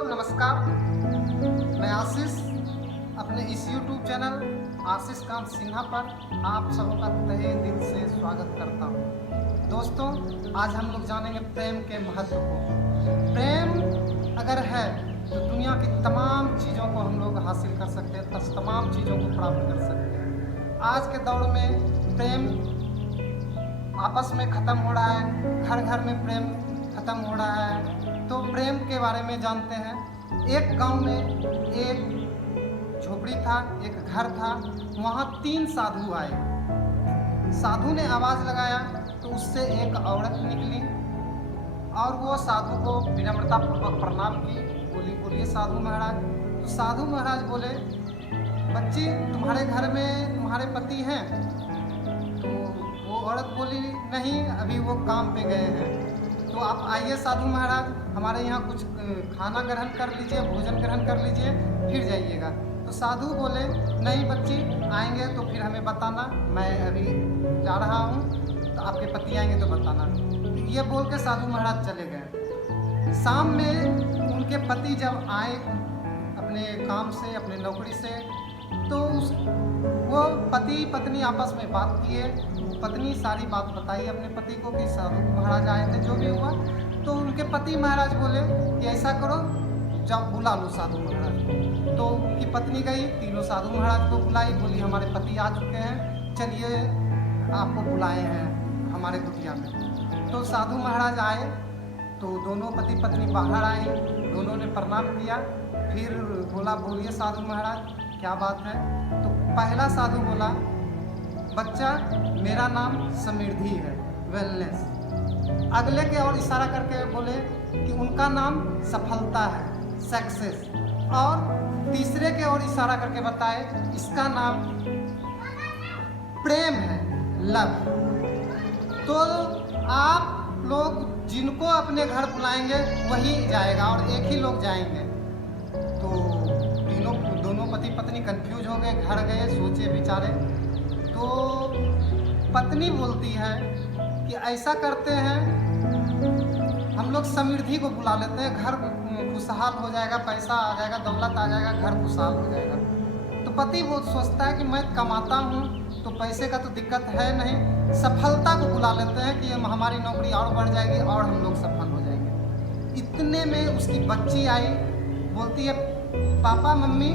दोस्तों नमस्कार, मैं आशीष अपने इस YouTube चैनल आशीष कांत सिन्हा पर आप सबों का तहे दिल से स्वागत करता हूँ। दोस्तों आज हम लोग जानेंगे प्रेम के महत्व को। प्रेम अगर है तो दुनिया की तमाम चीज़ों को हम लोग हासिल कर सकते हैं, तमाम चीज़ों को प्राप्त कर सकते हैं। आज के दौर में प्रेम आपस में ख़त्म हो रहा है, घर घर में प्रेम ख़त्म हो रहा है। तो प्रेम के बारे में जानते हैं। एक गांव में एक झोपड़ी था, एक घर था। वहाँ 3 साधु आए। साधु ने आवाज़ लगाया तो उससे एक औरत निकली और वो साधु को विनम्रतापूर्वक प्रणाम की, बोली बोलिए साधु महाराज। तो साधु महाराज बोले, बच्ची तुम्हारे घर में तुम्हारे पति हैं? तो वो औरत बोली, नहीं अभी वो काम पे गए हैं। तो आप आइए साधु महाराज, हमारे यहाँ कुछ खाना ग्रहण कर लीजिए, भोजन ग्रहण कर लीजिए, फिर जाइएगा। तो साधु बोले, नहीं बच्ची आएंगे तो फिर हमें बताना, मैं अभी जा रहा हूँ, तो आपके पति आएंगे तो बताना। तो ये बोल के साधु महाराज चले गए। शाम में उनके पति जब आए अपने काम से, अपने नौकरी से, तो वो पति पत्नी आपस में बात किए। पत्नी सारी बात बताई अपने पति को कि साधु महाराज आए थे, जो भी हुआ। तो उनके पति महाराज बोले कि ऐसा करो, जब बुला लो साधु महाराज को। तो उनकी पत्नी गई, तीनों साधु महाराज को बुलाई, बोली हमारे पति आ चुके हैं, चलिए आपको बुलाए हैं हमारे कुटिया में। तो साधु महाराज आए तो दोनों पति पत्नी बाहर आए, दोनों ने प्रणाम किया। फिर बोला, बोलिए साधु महाराज क्या बात है? तो पहला साधु बोला, बच्चा मेरा नाम समृद्धि है, वेलनेस। अगले के और इशारा करके बोले कि उनका नाम सफलता है, सक्सेस। और तीसरे के और इशारा करके बताए इसका नाम प्रेम है, लव। तो आप लोग जिनको अपने घर बुलाएंगे वही जाएगा और एक ही लोग जाएंगे। तो दोनों पति पत्नी कंफ्यूज हो गए, घर गए, सोचे विचारे। तो पत्नी बोलती है कि ऐसा करते हैं, हम लोग समृद्धि को बुला लेते हैं, घर खुशहाल हो जाएगा, पैसा आ जाएगा, दौलत आ जाएगा, घर खुशहाल हो जाएगा। तो पति वो सोचता है कि मैं कमाता हूँ तो पैसे का तो दिक्कत है नहीं, सफलता को बुला लेते हैं कि हमारी नौकरी और बढ़ जाएगी और हम लोग सफल हो जाएंगे। इतने में उसकी बच्ची आई, बोलती है, पापा मम्मी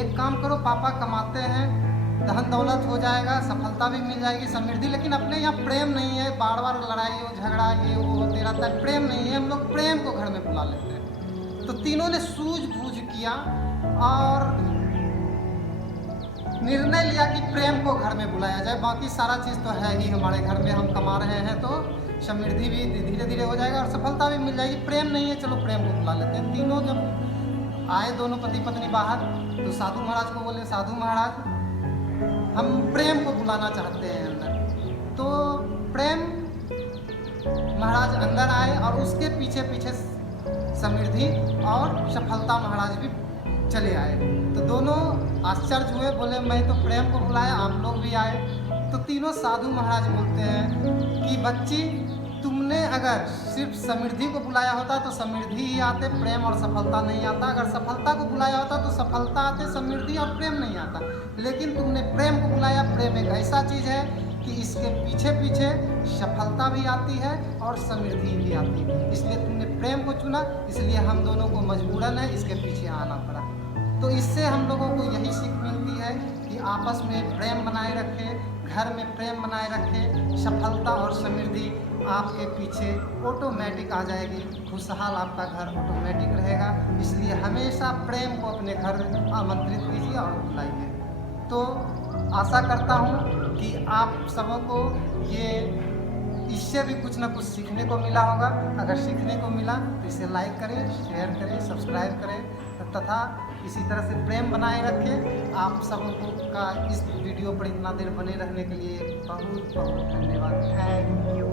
एक काम करो, पापा कमाते हैं, धन दौलत हो जाएगा, सफलता भी मिल जाएगी, समृद्धि, लेकिन अपने यहाँ प्रेम नहीं है, बार बार लड़ाई हो, झगड़ा ये वो होते रहता है, प्रेम नहीं है, हम लोग प्रेम को घर में बुला लेते हैं। तो तीनों ने सूझबूझ किया और निर्णय लिया कि प्रेम को घर में बुलाया जाए। बाकी सारा चीज़ तो है ही हमारे घर में, हम कमा रहे हैं तो समृद्धि भी धीरे धीरे हो जाएगा और सफलता भी मिल जाएगी, प्रेम नहीं है, चलो प्रेम को बुला लेते हैं। तीनों जब आए दोनों पति पत्नी बाहर, तो साधु महाराज को बोले, साधु महाराज हम प्रेम को बुलाना चाहते हैं अंदर। तो प्रेम महाराज अंदर आए और उसके पीछे पीछे समृद्धि और सफलता महाराज भी चले आए। तो दोनों आश्चर्य हुए, बोले मैं तो प्रेम को बुलाया, आप लोग भी आए। तो तीनों साधु महाराज बोलते हैं कि बच्ची तुमने अगर सिर्फ समृद्धि को बुलाया होता तो समृद्धि ही आते, प्रेम और सफलता नहीं आता। अगर सफलता को बुलाया होता तो सफलता आते, समृद्धि और प्रेम नहीं आता। लेकिन तुमने प्रेम को बुलाया। प्रेम एक ऐसा चीज़ है कि इसके पीछे पीछे सफलता भी आती है और समृद्धि भी आती है, इसलिए तुमने प्रेम को चुना, इसलिए हम दोनों को मजबूरन है इसके पीछे आना पड़ा। तो इससे हम लोगों को यही सीख मिलती है कि आपस में प्रेम बनाए रखें, घर में प्रेम बनाए रखें, सफलता और समृद्धि आपके पीछे ऑटोमेटिक आ जाएगी, खुशहाल आपका घर ऑटोमेटिक रहेगा। इसलिए हमेशा प्रेम को अपने घर आमंत्रित कीजिए और बुलाइए। तो आशा करता हूँ कि आप सबों को ये इससे भी कुछ ना कुछ सीखने को मिला होगा। अगर सीखने को मिला तो इसे लाइक करें, शेयर करें, सब्सक्राइब करें तथा इसी तरह से प्रेम बनाए रखें। आप सबों को का इस वीडियो पर इतना देर बने रहने के लिए बहुत बहुत धन्यवाद। Thank you.